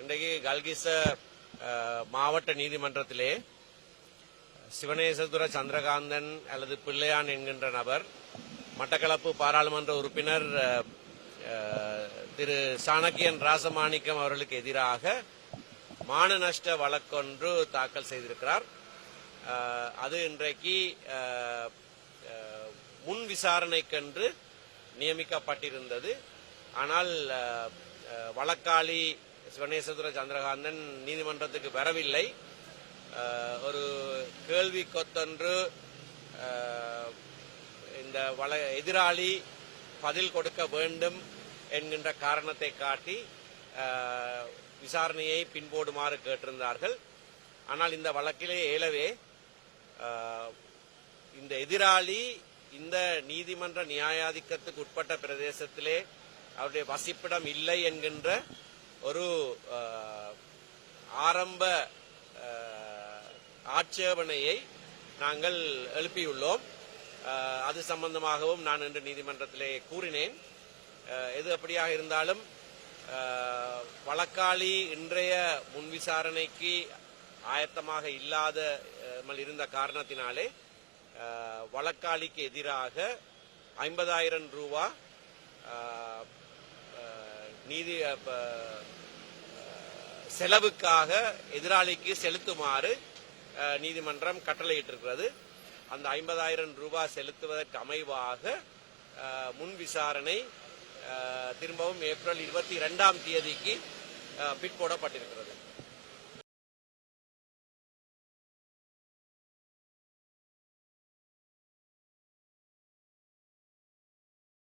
இன்றைக்கு கல்கிஸ்ஸ மாவட்ட நீதிமன்றத்திலே சிவனேசதுர சந்திரகாந்தன் அல்லது பிள்ளையான் என்கின்ற நபர் மட்டக்களப்பு பாராளுமன்ற உறுப்பினர் திரு சாணக்கியன் ராசமாணிக்கம் அவர்களுக்கு எதிராக மான நஷ்ட வழக்கொன்று தாக்கல் செய்திருக்கிறார். அது இன்றைக்கு முன் விசாரணைக்கென்று நியமிக்கப்பட்டிருந்தது. ஆனால் வழக்காளி சிவனேசதுர சந்திரகாந்தன் நீதிமன்றத்துக்கு வரவில்லை. ஒரு கேள்வி கொத்தொன்று இந்த எதிராளி பதில் கொடுக்க வேண்டும் என்கின்ற காரணத்தை காட்டி விசாரணையை பின்போடுமாறு கேட்டிருந்தார்கள். ஆனால் இந்த வழக்கிலே ஏலவே இந்த எதிராளி இந்த நீதிமன்ற நியாயாதிக்கத்துக்கு உட்பட்ட பிரதேசத்திலே அவருடைய வசிப்பிடம் இல்லை என்கின்ற ஒரு ஆரம்ப ஆட்சேபனையை நாங்கள் எழுப்பியுள்ளோம். அது சம்பந்தமாகவும் நான் இன்று நீதிமன்றத்திலே கூறினேன். எது அப்படியாக இருந்தாலும் வழக்காளி இன்றைய முன் விசாரணைக்கு ஆயத்தமாக இல்லாத இருந்த காரணத்தினாலே வழக்காளிக்கு எதிராக 50,000 ரூபா நீதி செலவுக்காக எதிராளிக்கு செலுத்துமாறு நீதிமன்றம் கட்டளையிட்டிருக்கிறது. அந்த 50,000 ரூபாய் செலுத்துவதற்கு அமைவாக முன் விசாரணை திரும்பவும் ஏப்ரல் 22ஆம் தேதிக்கு பிற்போடப்பட்டிருக்கிறது.